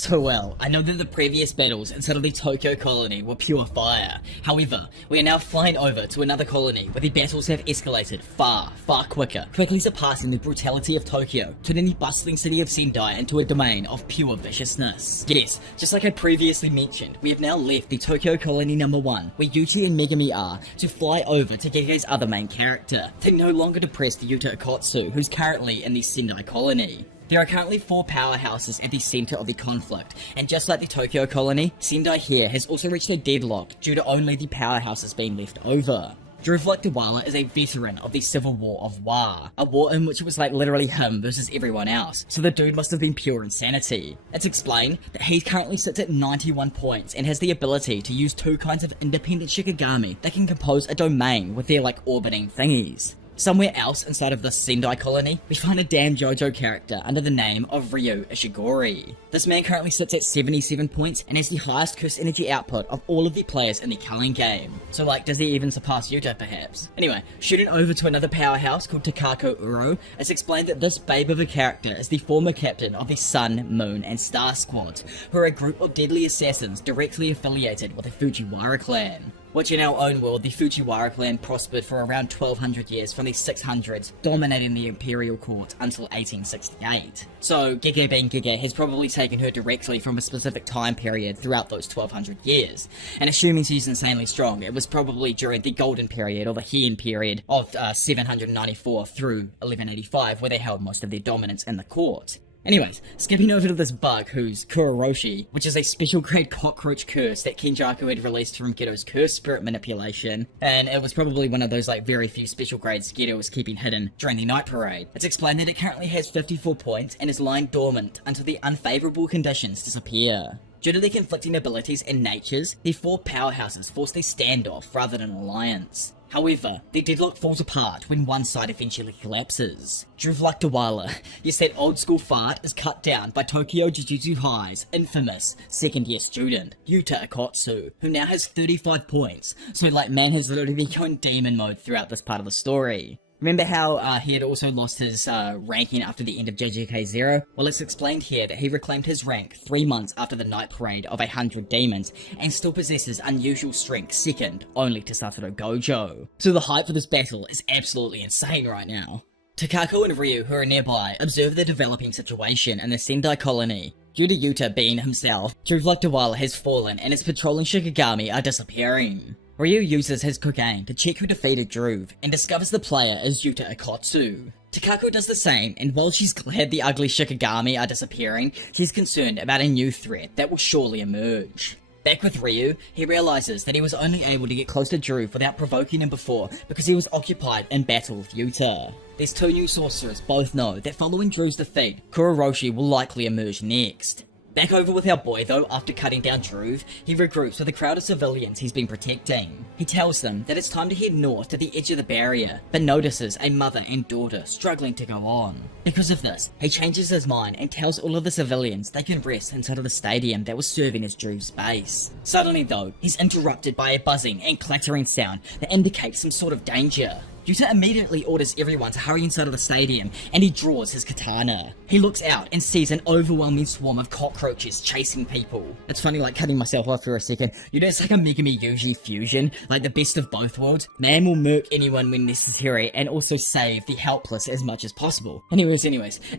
So well, I know that the previous battles inside of the Tokyo colony were pure fire. However, we are now flying over to another colony where the battles have escalated far quicker, quickly surpassing the brutality of Tokyo, turning the bustling city of Sendai into a domain of pure viciousness. Yes, just like I previously mentioned, we have now left the Tokyo colony number 1, where Yuji and Megami are, to fly over to Gege's other main character. They no longer depress the Yuta Akatsu, who's currently in the Sendai colony. There are currently 4 powerhouses at the center of the conflict, and just like the Tokyo colony, Sendai here has also reached a deadlock due to only the powerhouses being left over. Dwala is a veteran of the Civil War of Wa, a war in which it was like literally him versus everyone else, so the dude must have been pure insanity. It's explained that he currently sits at 91 points and has the ability to use 2 kinds of independent Shikigami that can compose a domain with their like orbiting thingies. Somewhere else inside of this Sendai colony, we find a damn JoJo character under the name of Ryu Ishigori. This man currently sits at 77 points and has the highest curse energy output of all of the players in the Culling game. So like, does he even surpass Yuta perhaps? Anyway, shooting over to another powerhouse called Takako Uro, it's explained that this babe of a character is the former captain of the Sun, Moon, and Star Squads, who are a group of deadly assassins directly affiliated with the Fujiwara clan. Which in our own world, the Fujiwara clan prospered for around 1200 years from the 600s, dominating the imperial court until 1868. So Gege being Gege has probably taken her directly from a specific time period throughout those 1200 years. And assuming she's insanely strong, it was probably during the golden period or the Heian period of 794 through 1185 where they held most of their dominance in the court. Anyways, skipping over to this bug who's Kuroroshi, which is a special grade cockroach curse that Kenjaku had released from Gedo's curse spirit manipulation, and it was probably one of those like very few special grades Gedo was keeping hidden during the night parade. It's explained that it currently has 54 points and is lying dormant until the unfavorable conditions disappear. Due to their conflicting abilities and natures, the 4 powerhouses forced a standoff rather than an alliance. However, the deadlock falls apart when one side eventually collapses. Dwala, yes, that old school fart is cut down by Tokyo Jujutsu High's infamous second year student, Yuta Akatsu, who now has 35 points, so like man has literally been going demon mode throughout this part of the story. Remember how he had also lost his ranking after the end of JJK 0? Well, it's explained here that he reclaimed his rank 3 months after the night parade of 100 demons, and still possesses unusual strength second only to Satoru Gojo. So the hype for this battle is absolutely insane right now. Takako and Ryu, who are nearby, observe the developing situation in the Sendai colony. Due to Yuta being himself, Dwala has fallen and his patrolling Shikigami are disappearing. Ryu uses his cocaine to check who defeated Druve, and discovers the player is Yuta Akatsu. Takako does the same, and while she's glad the ugly Shikigami are disappearing, she's concerned about a new threat that will surely emerge. Back with Ryu, he realizes that he was only able to get close to Druve without provoking him before because he was occupied in battle with Yuta. These 2 new sorcerers both know that following Druve's defeat, Kuroroshi will likely emerge next. Back over with our boy though, after cutting down Druve, he regroups with a crowd of civilians he's been protecting. He tells them that it's time to head north to the edge of the barrier, but notices a mother and daughter struggling to go on. Because of this, he changes his mind and tells all of the civilians they can rest inside of the stadium that was serving as Druve's base. Suddenly though, he's interrupted by a buzzing and clattering sound that indicates some sort of danger. Yuta immediately orders everyone to hurry inside of the stadium, and he draws his katana. He looks out and sees an overwhelming swarm of cockroaches chasing people. It's funny, like cutting myself off for a second. You know, it's like a Megami Yuji fusion, like the best of both worlds. Man will murk anyone when necessary, and also save the helpless as much as possible. Anyways,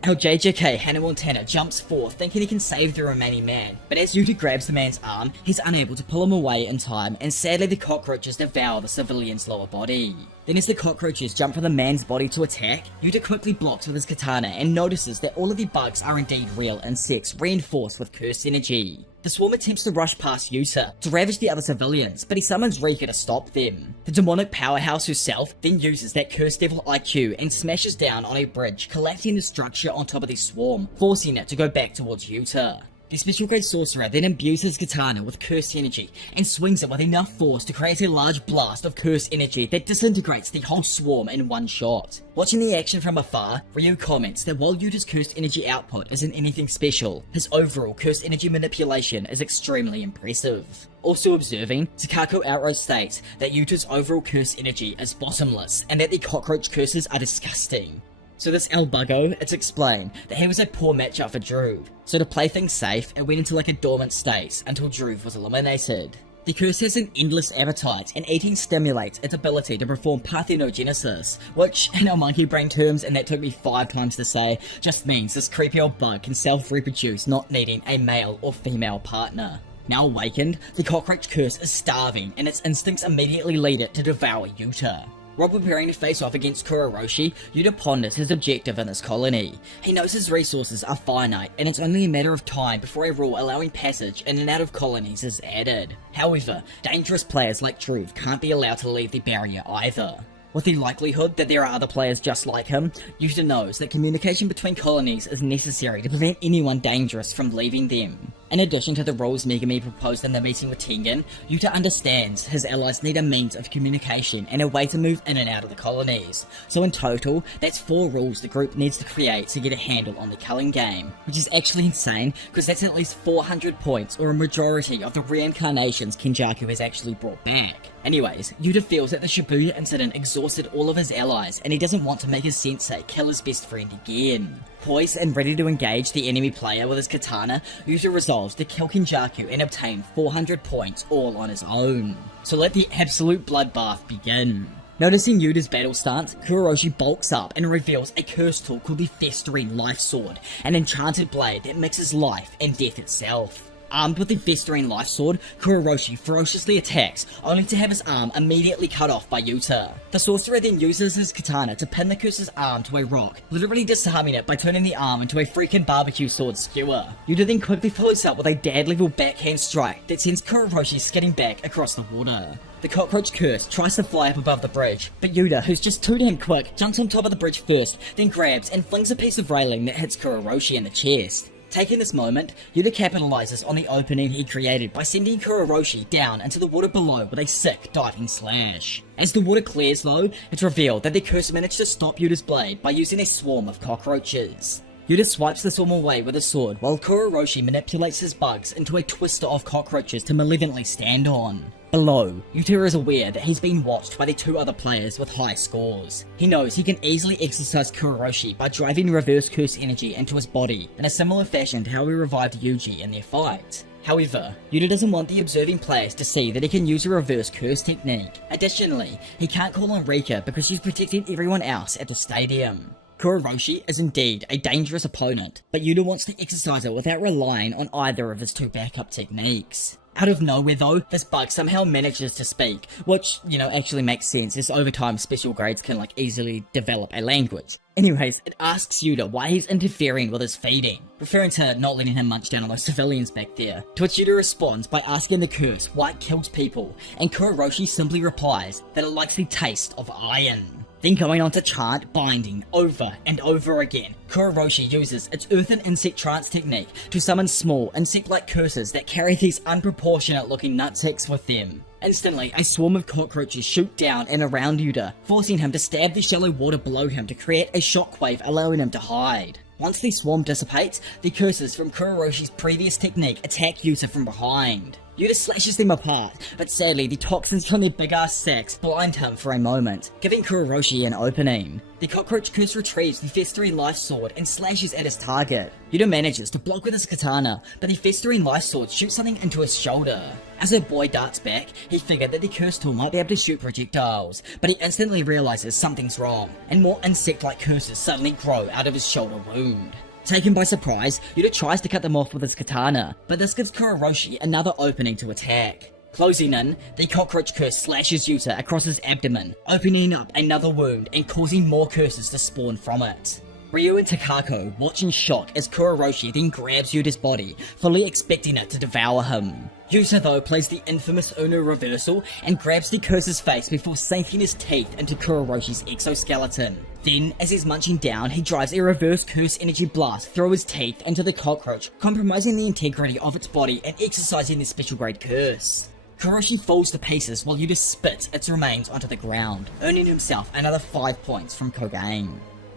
our JJK Hannah Montana jumps forth thinking he can save the remaining man, but as Yuta grabs the man's arm, he's unable to pull him away in time, and sadly the cockroaches devour the civilian's lower body. Then as the cockroaches jump for the man's body to attack, Yuta quickly blocks with his katana and notices that all of the bugs are indeed real insects reinforced with cursed energy. The swarm attempts to rush past Yuta to ravage the other civilians, but he summons Rika to stop them. The demonic powerhouse herself then uses that cursed devil IQ and smashes down on a bridge, collapsing the structure on top of the swarm, forcing it to go back towards Yuta. The special grade sorcerer then imbues his katana with cursed energy and swings it with enough force to create a large blast of cursed energy that disintegrates the whole swarm in one shot. Watching the action from afar, Ryu comments that while Yuta's cursed energy output isn't anything special, his overall cursed energy manipulation is extremely impressive. Also observing, Takako outright states that Yuta's overall cursed energy is bottomless and that the cockroach curses are disgusting. So this El Buggo, it's explained that he was a poor matchup for Druve. So to play things safe, it went into like a dormant state until Druve was eliminated. The curse has an endless appetite, and eating stimulates its ability to perform parthenogenesis, which, in our monkey brain terms, and that took me 5 times to say, just means this creepy old bug can self-reproduce, not needing a male or female partner. Now awakened, the cockroach curse is starving, and its instincts immediately lead it to devour Yuta. While preparing to face off against Kuroroshi, Yuta ponders his objective in this colony. He knows his resources are finite, and it's only a matter of time before a rule allowing passage in and out of colonies is added. However, dangerous players like Druve can't be allowed to leave the barrier either. With the likelihood that there are other players just like him, Yuta knows that communication between colonies is necessary to prevent anyone dangerous from leaving them. In addition to the rules Megumi proposed in the meeting with Tengen, Yuta understands his allies need a means of communication and a way to move in and out of the colonies. So in total, that's 4 rules the group needs to create to get a handle on the culling game, which is actually insane because that's at least 400 points or a majority of the reincarnations Kenjaku has actually brought back. Anyways, Yuta feels that the Shibuya incident exhausted all of his allies and he doesn't want to make his sensei kill his best friend again. Poised and ready to engage the enemy player with his katana, Yuta resolves to kill Kenjaku and obtain 400 points all on his own. So let the absolute bloodbath begin. Noticing Yuta's battle stance, Kuroroshi bulks up and reveals a curse tool called the Festering Life Sword, an enchanted blade that mixes life and death itself. Armed with the Festering Life Sword, Kuroroshi ferociously attacks, only to have his arm immediately cut off by Yuta. The sorcerer then uses his katana to pin the curse's arm to a rock, literally disarming it by turning the arm into a freaking barbecue sword skewer. Yuta then quickly follows up with a dad-level backhand strike that sends Kuroroshi skidding back across the water. The cockroach curse tries to fly up above the bridge, but Yuta, who's just too damn quick, jumps on top of the bridge first, then grabs and flings a piece of railing that hits Kuroroshi in the chest. Taking this moment, Yuta capitalizes on the opening he created by sending Kuroroshi down into the water below with a sick diving slash. As the water clears though, it's revealed that the curse managed to stop Yuta's blade by using a swarm of cockroaches. Yuta swipes the swarm away with a sword while Kuroroshi manipulates his bugs into a twister of cockroaches to malevolently stand on. Below, Yuta is aware that he's being watched by the 2 other players with high scores. He knows he can easily exercise Kuroroshi by driving reverse curse energy into his body, in a similar fashion to how he revived Yuji in their fight. However, Yuta doesn't want the observing players to see that he can use a reverse curse technique. Additionally, he can't call on Rika because she's protecting everyone else at the stadium. Kuroroshi is indeed a dangerous opponent, but Yuta wants to exercise it without relying on either of his 2 backup techniques. Out of nowhere though, this bug somehow manages to speak, which, actually makes sense as over time special grades can easily develop a language. Anyways, it asks Yuta why he's interfering with his feeding, referring to not letting him munch down on those civilians back there, to which Yuta responds by asking the curse why it kills people, and Kuroroshi simply replies that it likes the taste of iron. Then going on to chant binding over and over again, Kuroroshi uses its earth and insect trance technique to summon small insect-like curses that carry these unproportionate looking nutsacks with them. Instantly, a swarm of cockroaches shoot down and around Yuta, forcing him to stab the shallow water below him to create a shockwave allowing him to hide. Once the swarm dissipates, the curses from Kuroroshi's previous technique attack Yuta from behind. Yuta slashes them apart, but sadly the toxins from their big ass sacks blind him for a moment, giving Kuroroshi an opening. The cockroach curse retrieves the Festering Life Sword and slashes at his target. Yuta manages to block with his katana, but the Festering Life Sword shoots something into his shoulder. As her boy darts back, he figured that the curse tool might be able to shoot projectiles, but he instantly realizes something's wrong, and more insect-like curses suddenly grow out of his shoulder wound. Taken by surprise, Yuta tries to cut them off with his katana, but this gives Kuroroshi another opening to attack. Closing in, the cockroach curse slashes Yuta across his abdomen, opening up another wound and causing more curses to spawn from it. Ryu and Takako watch in shock as Kuroroshi then grabs Yuta's body, fully expecting it to devour him. Yuta though plays the infamous Uno reversal and grabs the curse's face before sinking his teeth into Kuroroshi's exoskeleton. Then, as he's munching down, he drives a reverse curse energy blast through his teeth into the cockroach, compromising the integrity of its body and exercising the special grade curse. Kuroroshi falls to pieces while Yuta spits its remains onto the ground, earning himself another 5 points from Kogain.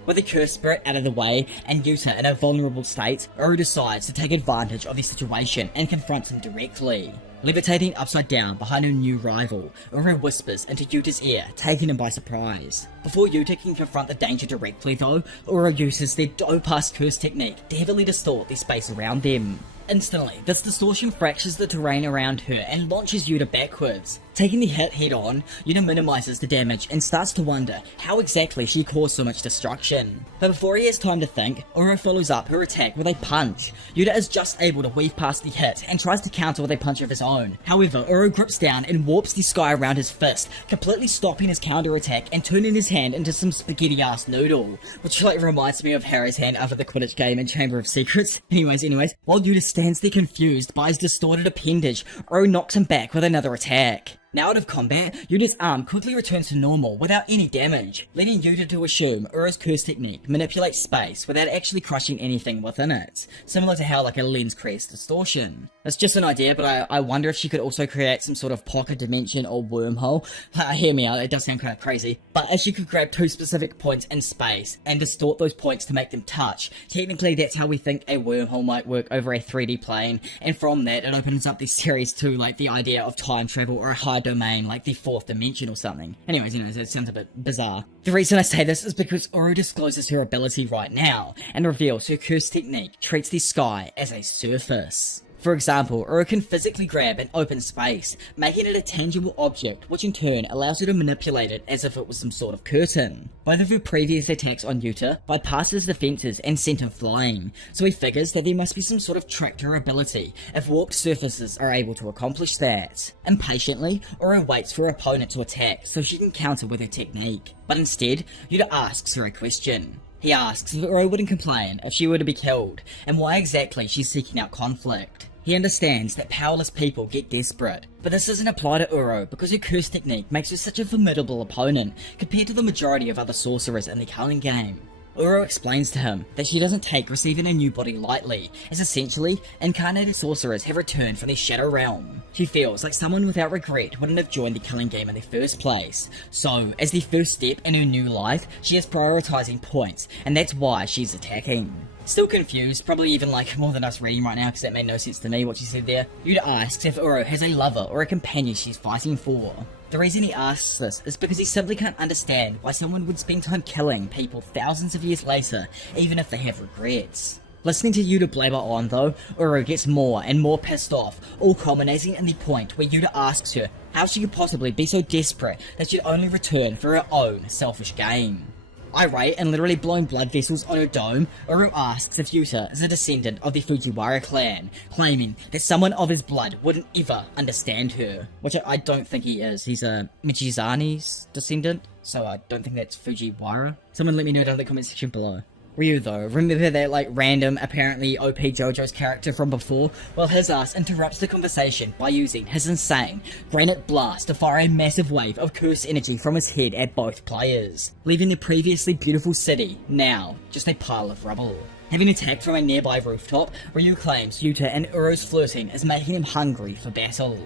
With the cursed spirit out of the way and Yuta in a vulnerable state, Uru decides to take advantage of the situation and confronts him directly. Levitating upside down behind her new rival, Uru whispers into Yuta's ear, taking him by surprise. Before Yuta can confront the danger directly though, Uru uses their dope-ass curse technique to heavily distort the space around them. Instantly, this distortion fractures the terrain around her and launches Yuta backwards. Taking the hit head on, Yuta minimizes the damage and starts to wonder how exactly she caused so much destruction. But before he has time to think, Uru follows up her attack with a punch. Yuta is just able to weave past the hit and tries to counter with a punch of his own. However, Uru grips down and warps the sky around his fist, completely stopping his counter attack and turning his hand into some spaghetti ass noodle, which reminds me of Harry's hand after the Quidditch game in Chamber of Secrets. Anyways, while Yuta stands there confused by his distorted appendage, Uru knocks him back with another attack. Now out of combat, Yuta's arm quickly returns to normal without any damage, leading Yuta to assume Uru's curse technique manipulates space without actually crushing anything within it, similar to how a lens creates distortion. It's just an idea, but I wonder if she could also create some sort of pocket dimension or wormhole. Hear me out, it does sound kind of crazy, but if she could grab two specific points in space and distort those points to make them touch, technically that's how we think a wormhole might work over a 3D plane, and from that it opens up the series to the idea of time travel or a high domain like the fourth dimension or something. Anyways, it sounds a bit bizarre. The reason I say this is because Uru discloses her ability right now and reveals her curse technique treats the sky as a surface. For example, Uru can physically grab an open space, making it a tangible object, which in turn allows her to manipulate it as if it was some sort of curtain. Both of her previous attacks on Yuta bypassed his defenses and sent him flying, so he figures that there must be some sort of trick to her ability if warped surfaces are able to accomplish that. Impatiently, Uru waits for her opponent to attack so she can counter with her technique, but instead, Yuta asks her a question. He asks if Uru wouldn't complain if she were to be killed, and why exactly she's seeking out conflict. He understands that powerless people get desperate, but this doesn't apply to Uru because her curse technique makes her such a formidable opponent compared to the majority of other sorcerers in the Culling game. Uru explains to him that she doesn't take receiving a new body lightly, as essentially, incarnated sorcerers have returned from the Shadow Realm. She feels like someone without regret wouldn't have joined the Culling game in the first place. So, as the first step in her new life, she is prioritizing points, and that's why she's attacking. Still confused, probably even more than us reading right now because that made no sense to me what she said there. Yuta asks if Uru has a lover or a companion she's fighting for. The reason he asks this is because he simply can't understand why someone would spend time killing people thousands of years later, even if they have regrets. Listening to Yuta blabber on though, Uru gets more and more pissed off, all culminating in the point where Yuta asks her how she could possibly be so desperate that she'd only return for her own selfish gain. Irate and literally blowing blood vessels on her dome, Uru asks if Yuta is a descendant of the Fujiwara clan, claiming that someone of his blood wouldn't ever understand her. Which I don't think he is. He's a Michizani's descendant, so I don't think that's Fujiwara. Someone let me know down in the comment section below. Ryu though, remember that random, apparently OP JoJo's character from before? Well, his ass interrupts the conversation by using his insane Granite Blast to fire a massive wave of curse energy from his head at both players, leaving the previously beautiful city, now, just a pile of rubble. Having attacked from a nearby rooftop, Ryu claims Yuta and Uru's flirting is making him hungry for battle.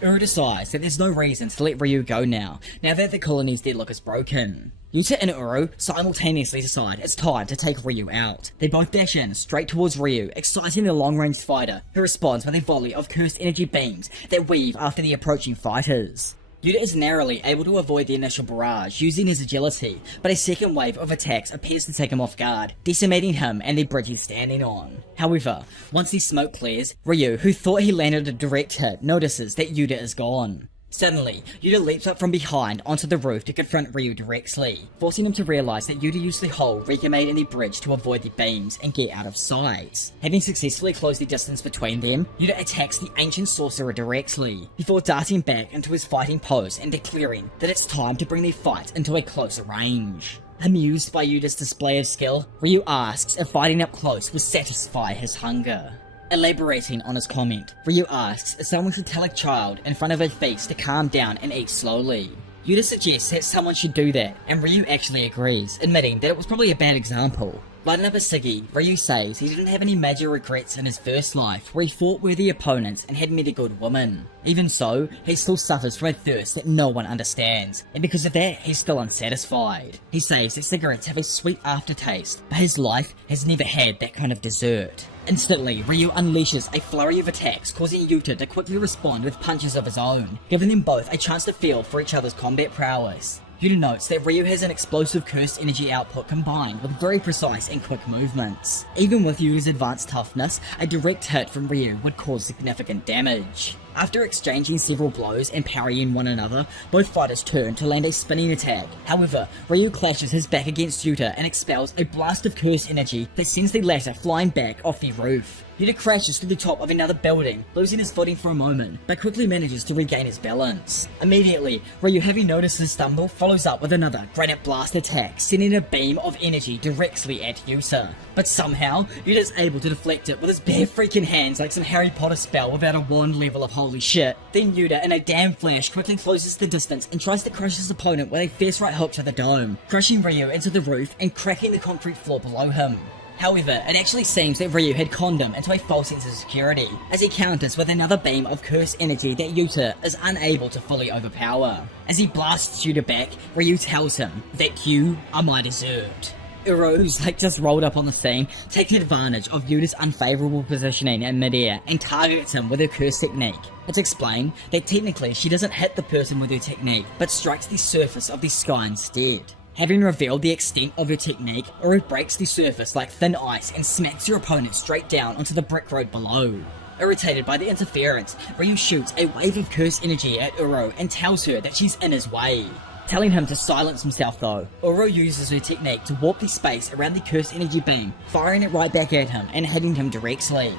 Uru decides that there's no reason to let Ryu go now that the colony's deadlock is broken. Yuta and Uru simultaneously decide it's time to take Ryu out. They both dash in straight towards Ryu, exciting the long-range fighter, who responds with a volley of cursed energy beams that weave after the approaching fighters. Yuta is narrowly able to avoid the initial barrage using his agility, but a second wave of attacks appears to take him off guard, decimating him and the bridge he's standing on. However, once the smoke clears, Ryu, who thought he landed a direct hit, notices that Yuta is gone. Suddenly, Yuta leaps up from behind onto the roof to confront Ryu directly, forcing him to realize that Yuta used the hole Rika made in the bridge to avoid the beams and get out of sight. Having successfully closed the distance between them, Yuta attacks the ancient sorcerer directly, before darting back into his fighting pose and declaring that it's time to bring the fight into a closer range. Amused by Yuta's display of skill, Ryu asks if fighting up close would satisfy his hunger. Elaborating on his comment, Ryu asks if someone should tell a child in front of a feast to calm down and eat slowly. Yuta suggests that someone should do that, and Ryu actually agrees, admitting that it was probably a bad example. Lighting up a ciggy, Ryu says he didn't have any major regrets in his first life where he fought worthy opponents and had met a good woman. Even so, he still suffers from a thirst that no one understands, and because of that, he's still unsatisfied. He says that cigarettes have a sweet aftertaste, but his life has never had that kind of dessert. Instantly, Ryu unleashes a flurry of attacks, causing Yuta to quickly respond with punches of his own, giving them both a chance to feel for each other's combat prowess. Yuta notes that Ryu has an explosive cursed energy output combined with very precise and quick movements. Even with Yuta's advanced toughness, a direct hit from Ryu would cause significant damage. After exchanging several blows and parrying one another, both fighters turn to land a spinning attack. However, Ryu clashes his back against Yuta and expels a blast of cursed energy that sends the latter flying back off the roof. Yuta crashes through the top of another building, losing his footing for a moment, but quickly manages to regain his balance. Immediately, Ryu, having noticed his stumble, follows up with another granite blast attack, sending a beam of energy directly at Yuta. But somehow, Yuta's able to deflect it with his bare freaking hands like some Harry Potter spell without a wand level of holy shit. Then Yuta, in a damn flash, quickly closes the distance and tries to crush his opponent with a fierce right hook to the dome, crushing Ryu into the roof and cracking the concrete floor below him. However, it actually seems that Ryu had conned him into a false sense of security, as he counters with another beam of cursed energy that Yuta is unable to fully overpower. As he blasts Yuta back, Ryu tells him that you are my dessert. Uro, who's just rolled up on the scene, takes advantage of Yuta's unfavourable positioning in midair and targets him with her curse technique. It's explained that technically she doesn't hit the person with her technique, but strikes the surface of the sky instead. Having revealed the extent of her technique, Uro breaks the surface like thin ice and smacks her opponent straight down onto the brick road below. Irritated by the interference, Ryu shoots a wave of cursed energy at Uro and tells her that she's in his way. Telling him to silence himself though, Uro uses her technique to warp the space around the cursed energy beam, firing it right back at him and hitting him directly.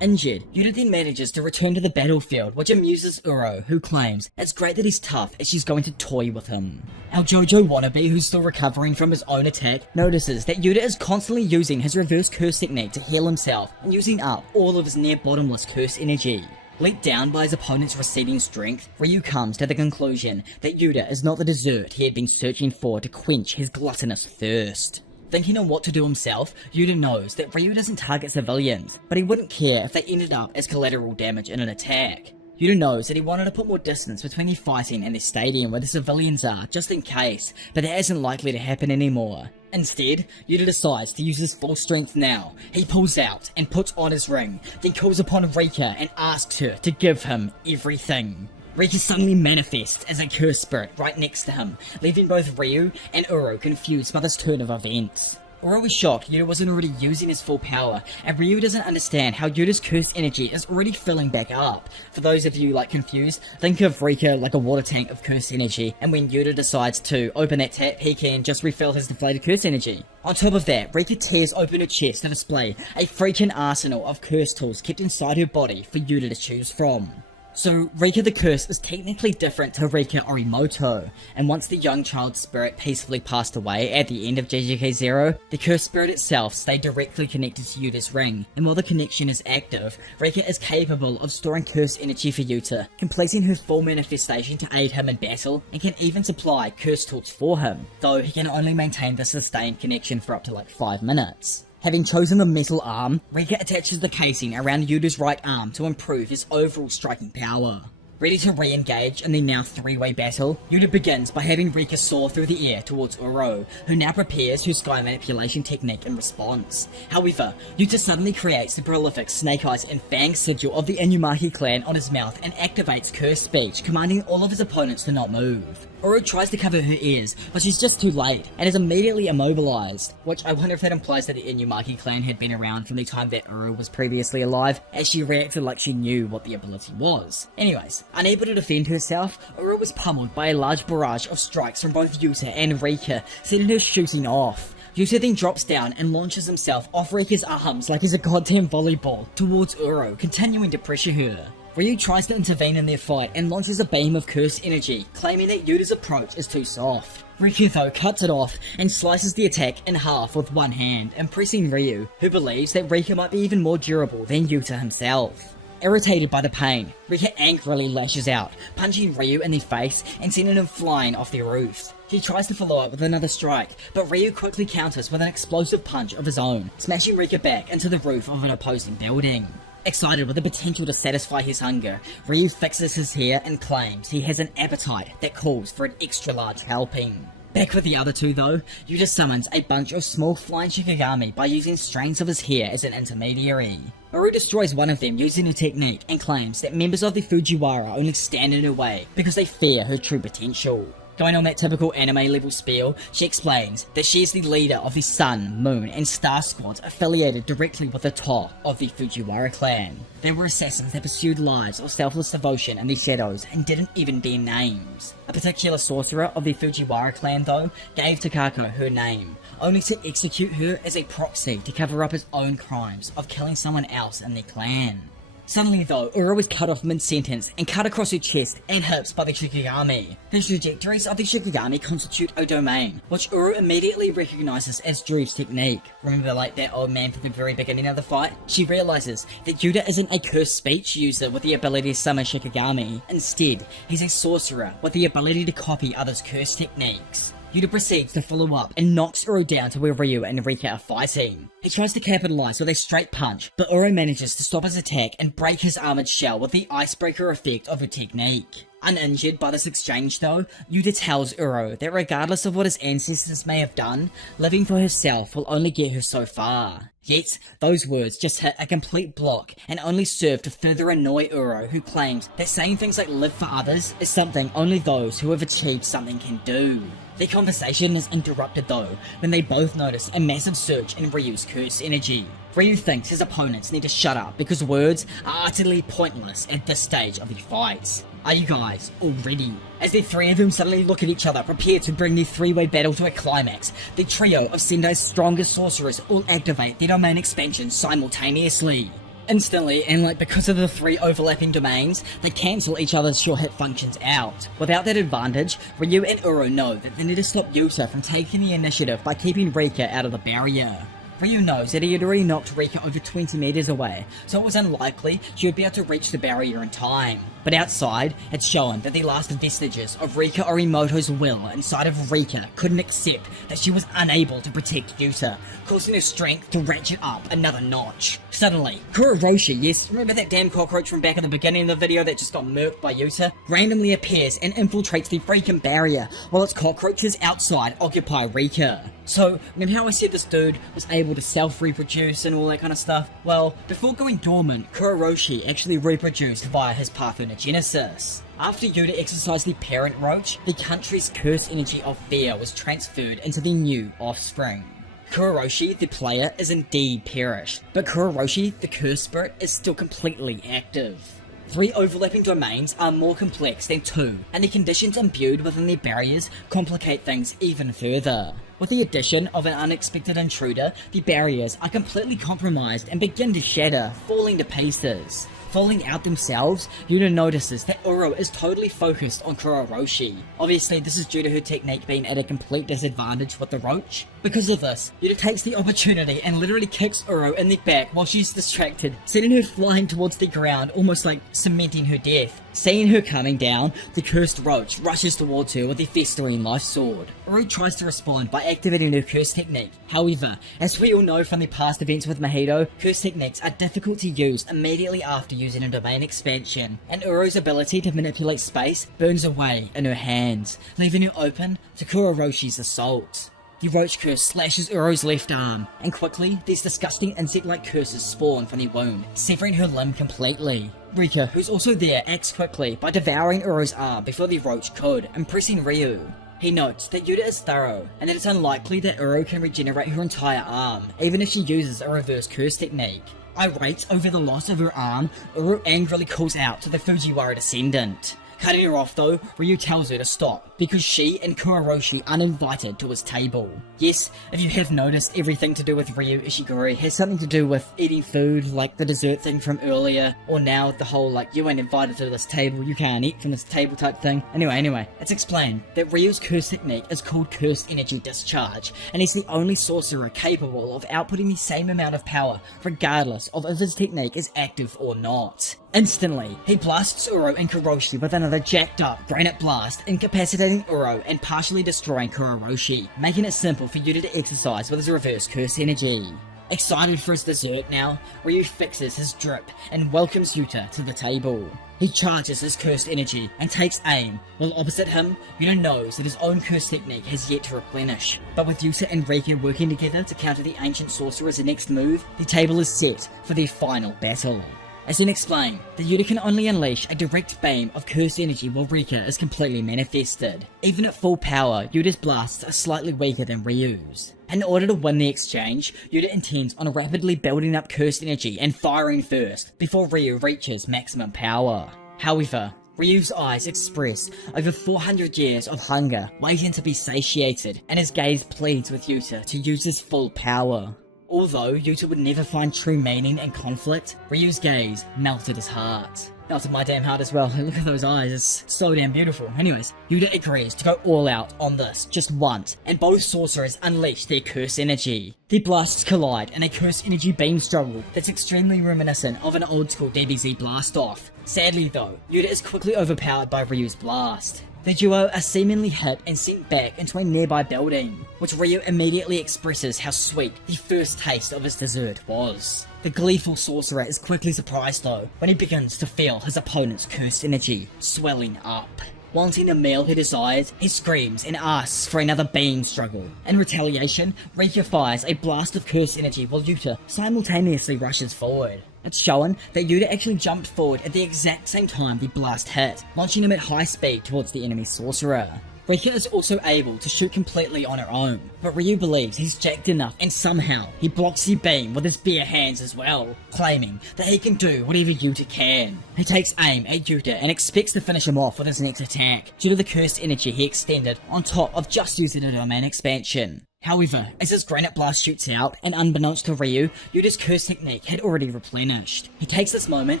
Injured, Yuta then manages to return to the battlefield, which amuses Uro, who claims it's great that he's tough as she's going to toy with him. Our JoJo wannabe, who's still recovering from his own attack, notices that Yuta is constantly using his reverse curse technique to heal himself and using up all of his near-bottomless curse energy. Let down by his opponent's receding strength, Ryu comes to the conclusion that Yuta is not the dessert he had been searching for to quench his gluttonous thirst. Thinking on what to do himself, Yuta knows that Ryu doesn't target civilians, but he wouldn't care if they ended up as collateral damage in an attack. Yuta knows that he wanted to put more distance between the fighting and the stadium where the civilians are, just in case, but that isn't likely to happen anymore. Instead, Yuta decides to use his full strength now. He pulls out and puts on his ring, then calls upon Rika and asks her to give him everything. Rika suddenly manifests as a curse spirit right next to him, leaving both Ryu and Uro confused by this turn of events. Uro is shocked Yuta wasn't already using his full power, and Ryu doesn't understand how Yuta's cursed energy is already filling back up. For those of you confused, think of Rika like a water tank of cursed energy, and when Yuta decides to open that tap, he can just refill his deflated curse energy. On top of that, Rika tears open her chest to display a freaking arsenal of curse tools kept inside her body for Yuta to choose from. So, Rika the Curse is technically different to Rika Orimoto, and once the young child's spirit peacefully passed away at the end of JJK 0, the cursed spirit itself stayed directly connected to Yuta's ring, and while the connection is active, Rika is capable of storing cursed energy for Yuta, completing her full manifestation to aid him in battle, and can even supply cursed tools for him, though he can only maintain the sustained connection for up to 5 minutes. Having chosen the metal arm, Rika attaches the casing around Yuta's right arm to improve his overall striking power. Ready to re-engage in the now 3-way battle, Yuta begins by having Rika soar through the air towards Uro, who now prepares her sky manipulation technique in response. However, Yuta suddenly creates the prolific Snake Eyes and Fang sigil of the Inumaki clan on his mouth and activates cursed speech, commanding all of his opponents to not move. Uro tries to cover her ears, but she's just too late, and is immediately immobilized, which I wonder if that implies that the Inumaki clan had been around from the time that Uro was previously alive, as she reacted like she knew what the ability was. Anyways, unable to defend herself, Uro was pummeled by a large barrage of strikes from both Yuta and Rika, sending her shooting off. Yuta then drops down and launches himself off Rika's arms like he's a goddamn volleyball towards Uro, continuing to pressure her. Ryu tries to intervene in their fight and launches a beam of cursed energy, claiming that Yuta's approach is too soft. Rika though cuts it off and slices the attack in half with one hand, impressing Ryu, who believes that Rika might be even more durable than Yuta himself. Irritated by the pain, Rika angrily lashes out, punching Ryu in the face and sending him flying off the roof. He tries to follow up with another strike, but Ryu quickly counters with an explosive punch of his own, smashing Rika back into the roof of an opposing building. Excited with the potential to satisfy his hunger, Ryu fixes his hair and claims he has an appetite that calls for an extra large helping. Back with the other two though, Yuta summons a bunch of small flying Shikigami by using strands of his hair as an intermediary. Uru destroys one of them using a technique and claims that members of the Fujiwara only stand in her way because they fear her true potential. Going on that typical anime level spiel, she explains that she is the leader of the Sun, Moon and Star Squads affiliated directly with the top of the Fujiwara clan. They were assassins that pursued lives of selfless devotion in the shadows and didn't even bear names. A particular sorcerer of the Fujiwara clan though gave Takako her name, only to execute her as a proxy to cover up his own crimes of killing someone else in their clan. Suddenly though, Uru is cut off mid-sentence and cut across her chest and hips by the Shikigami. The trajectories of the Shikigami constitute a domain, which Uru immediately recognizes as Drew's technique. Remember like that old man from the very beginning of the fight? She realizes that Yuta isn't a cursed speech user with the ability to summon Shikigami. Instead, he's a sorcerer with the ability to copy others' cursed techniques. Yuta proceeds to follow up and knocks Uru down to where Ryu and Rika are fighting. He tries to capitalize with a straight punch, but Uru manages to stop his attack and break his armored shell with the icebreaker effect of her technique. Uninjured by this exchange though, Yuta tells Uru that regardless of what his ancestors may have done, living for herself will only get her so far. Yet, those words just hit a complete block and only serve to further annoy Uru, who claims that saying things like live for others is something only those who have achieved something can do. Their conversation is interrupted though, when they both notice a massive surge in Ryu's curse energy. Ryu thinks his opponents need to shut up because words are utterly pointless at this stage of the fight. Are you guys all ready? As the three of them suddenly look at each other, prepared to bring their three-way battle to a climax, the trio of Sendai's strongest sorcerers all activate their domain expansion simultaneously. Instantly, and because of the three overlapping domains, they cancel each other's sure hit functions out. Without that advantage, Ryu and Uru know that they need to stop Yuta from taking the initiative by keeping Rika out of the barrier. Ryu knows that he had already knocked Rika over 20 meters away, so it was unlikely she would be able to reach the barrier in time. But outside, it's shown that the last vestiges of Rika Orimoto's will inside of Rika couldn't accept that she was unable to protect Yuta, causing her strength to ratchet up another notch. Suddenly, Kuroshi, yes, remember that damn cockroach from back in the beginning of the video that just got murked by Yuta, randomly appears and infiltrates the freaking barrier, while its cockroaches outside occupy Rika. So, remember how I said this dude was able to self-reproduce and all that kind of stuff? Well, before going dormant, Kuroshi actually reproduced via his parthenogenesis. After Yuta exercised the parent roach, the country's curse energy of fear was transferred into the new offspring. Kuroshi, the player, is indeed perished, but Kuroshi, the curse spirit, is still completely active. Three overlapping domains are more complex than two, and the conditions imbued within their barriers complicate things even further. With the addition of an unexpected intruder, the barriers are completely compromised and begin to shatter, falling to pieces. Falling out themselves, Yuta notices that Uru is totally focused on Kuroshi. Obviously, this is due to her technique being at a complete disadvantage with the roach. Because of this, Yuta takes the opportunity and literally kicks Uru in the back while she's distracted, sending her flying towards the ground, almost like cementing her death. Seeing her coming down, the cursed roach rushes towards her with the festering life sword. Uru tries to respond by activating her curse technique. However, as we all know from the past events with Mahito, curse techniques are difficult to use immediately after using a domain expansion, and Uru's ability to manipulate space burns away in her hands, leaving her open to Kuroroshi's assault. The roach curse slashes Uru's left arm, and quickly, these disgusting insect-like curses spawn from the wound, severing her limb completely. Rika, who's also there, acts quickly by devouring Uru's arm before the roach could, impressing Ryu. He notes that Yuta is thorough, and that it's unlikely that Uru can regenerate her entire arm, even if she uses a reverse curse technique. Irate over the loss of her arm, Uru angrily calls out to the Fujiwara descendant. Cutting her off though, Ryu tells her to stop, because she and Kuroshi are uninvited to his table. Yes, if you have noticed, everything to do with Ryu Ishiguro has something to do with eating food, like the dessert thing from earlier, or now the whole you ain't invited to this table, you can't eat from this table type thing. Anyway, it's explained that Ryu's curse technique is called Cursed Energy Discharge, and he's the only sorcerer capable of outputting the same amount of power, regardless of if his technique is active or not. Instantly, he blasts Uro and Kuroshi with another jacked up granite blast, incapacitating Uro and partially destroying Kuroshi, making it simple for Yuta to exercise with his reverse curse energy. Excited for his dessert now, Ryu fixes his drip and welcomes Yuta to the table. He charges his cursed energy and takes aim, while opposite him, Yuta knows that his own curse technique has yet to replenish. But with Yuta and Rika working together to counter the ancient sorcerer's next move, the table is set for their final battle. As soon explained, the Yuta can only unleash a direct beam of cursed energy while Rika is completely manifested. Even at full power, Yuta's blasts are slightly weaker than Ryu's. In order to win the exchange, Yuta intends on rapidly building up cursed energy and firing first, before Ryu reaches maximum power. However, Ryu's eyes express over 400 years of hunger waiting to be satiated, and his gaze pleads with Yuta to use his full power. Although Yuta would never find true meaning in conflict, Ryu's gaze melted his heart. Melted my damn heart as well. Look at those eyes, it's so damn beautiful. Anyways, Yuta agrees to go all out on this just once, and both sorcerers unleash their curse energy. Their blasts collide in a curse energy beam struggle that's extremely reminiscent of an old school DBZ blast off. Sadly though, Yuta is quickly overpowered by Ryu's blast. The duo are seemingly hit and sent back into a nearby building, which Ryu immediately expresses how sweet the first taste of his dessert was. The gleeful sorcerer is quickly surprised though, when he begins to feel his opponent's cursed energy swelling up. Wanting the meal he desires, he screams and asks for another beam struggle. In retaliation, Rika fires a blast of cursed energy while Yuta simultaneously rushes forward. It's shown that Yuta actually jumped forward at the exact same time the blast hit, launching him at high speed towards the enemy sorcerer. Rika is also able to shoot completely on her own, but Ryu believes he's jacked enough and somehow he blocks the beam with his bare hands as well, claiming that he can do whatever Yuta can. He takes aim at Yuta and expects to finish him off with his next attack, due to the cursed energy he extended on top of just using a domain expansion. However, as his granite blast shoots out, and unbeknownst to Ryu, Yuta's curse technique had already replenished. He takes this moment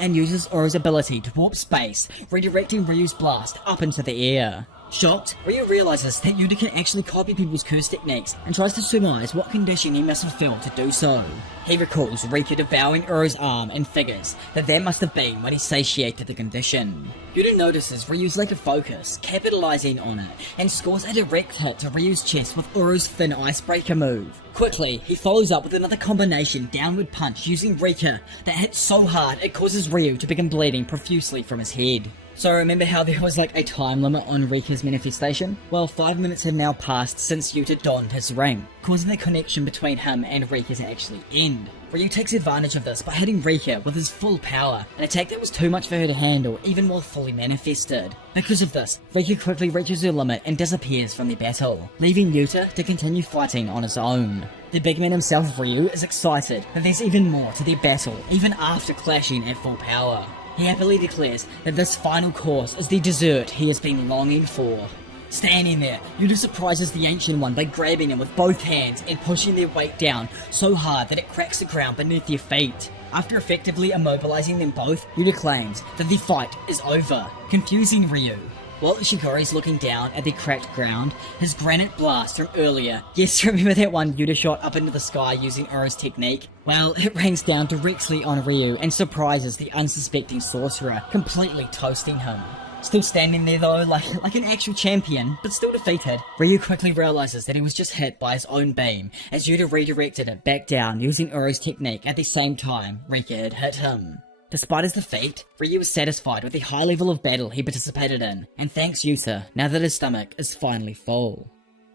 and uses Uro's ability to warp space, redirecting Ryu's blast up into the air. Shocked, Ryu realizes that Yuta can actually copy people's curse techniques and tries to surmise what condition he must fulfill to do so. He recalls Rika devouring Uro's arm and figures that must have been when he satiated the condition. Yuta notices Ryu's lack of focus, capitalizing on it, and scores a direct hit to Ryu's chest with Uro's thin icebreaker move. Quickly, he follows up with another combination downward punch using Rika that hits so hard it causes Ryu to begin bleeding profusely from his head. So remember how there was like a time limit on Rika's manifestation? Well, 5 minutes have now passed since Yuta donned his ring, causing the connection between him and Rika to actually end. Ryu takes advantage of this by hitting Rika with his full power, an attack that was too much for her to handle even while fully manifested. Because of this, Rika quickly reaches her limit and disappears from the battle, leaving Yuta to continue fighting on his own. The big man himself, Ryu, is excited that there's even more to their battle, even after clashing at full power. He happily declares that this final course is the dessert he has been longing for. Standing there, Yuta surprises the Ancient One by grabbing him with both hands and pushing their weight down so hard that it cracks the ground beneath their feet. After effectively immobilizing them both, Yuta claims that the fight is over, confusing Ryu. While Ishigori's looking down at the cracked ground, his granite blast from earlier, yes, remember that one Yuta shot up into the sky using Uro's technique? Well, it rains down directly on Ryu and surprises the unsuspecting sorcerer, completely toasting him. Still standing there though, like an actual champion, but still defeated, Ryu quickly realizes that he was just hit by his own beam, as Yuta redirected it back down using Uro's technique at the same time Rika had hit him. Despite his defeat, Ryu is satisfied with the high level of battle he participated in, and thanks Yuta now that his stomach is finally full.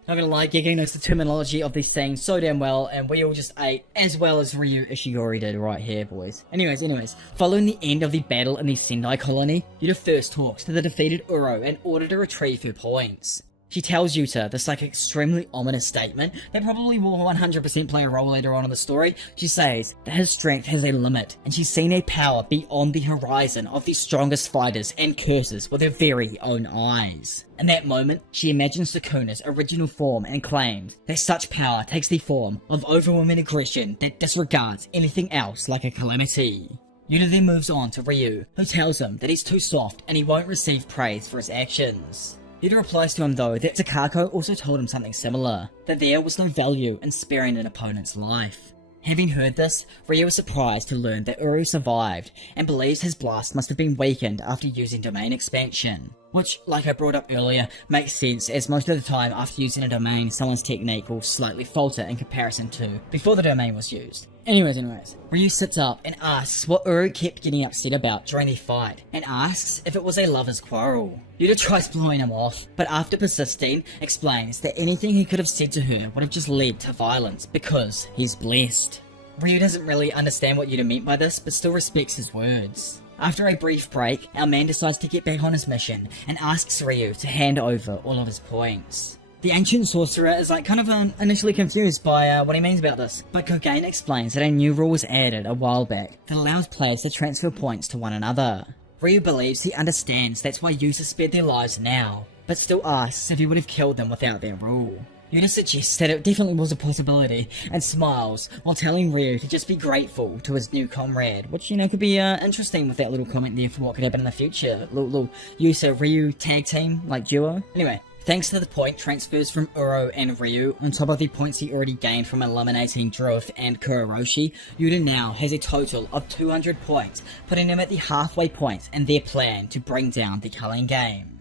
Not gonna lie, Giggity knows the terminology of these things so damn well, and we all just ate as well as Ryu Ishigori did right here, boys. Anyways, following the end of the battle in the Sendai colony, Yuta first talks to the defeated Uro in order to retrieve her points. She tells Yuta this extremely ominous statement that probably will 100% play a role later on in the story. She says that his strength has a limit, and she's seen a power beyond the horizon of the strongest fighters and curses with her very own eyes. In that moment, she imagines Sukuna's original form and claims that such power takes the form of overwhelming aggression that disregards anything else like a calamity. Yuta then moves on to Ryu, who tells him that he's too soft and he won't receive praise for his actions. Yuta replies to him though that Takako also told him something similar, that there was no value in sparing an opponent's life. Having heard this, Ryu is surprised to learn that Uru survived, and believes his blast must have been weakened after using domain expansion. Which, like I brought up earlier, makes sense, as most of the time after using a domain, someone's technique will slightly falter in comparison to before the domain was used. Anyways, Ryu sits up and asks what Uru kept getting upset about during the fight, and asks if it was a lover's quarrel. Yuta tries blowing him off, but after persisting, explains that anything he could have said to her would have just led to violence because he's blessed. Ryu doesn't really understand what Yuta meant by this, but still respects his words. After a brief break, our man decides to get back on his mission and asks Ryu to hand over all of his points. The ancient sorcerer is initially confused by what he means about this, but Kogain explains that a new rule was added a while back that allows players to transfer points to one another. Ryu believes he understands that's why users spared their lives now, but still asks if he would have killed them without that rule. Yuta suggests that it definitely was a possibility, and smiles while telling Ryu to just be grateful to his new comrade, which, could be interesting with that little comment there for what could happen in the future. Little Yusa-Ryu tag team, like duo. Anyway, thanks to the point transfers from Uro and Ryu, on top of the points he already gained from eliminating Drift and Kuroshi, Yuta now has a total of 200 points, putting him at the halfway point in their plan to bring down the Culling game.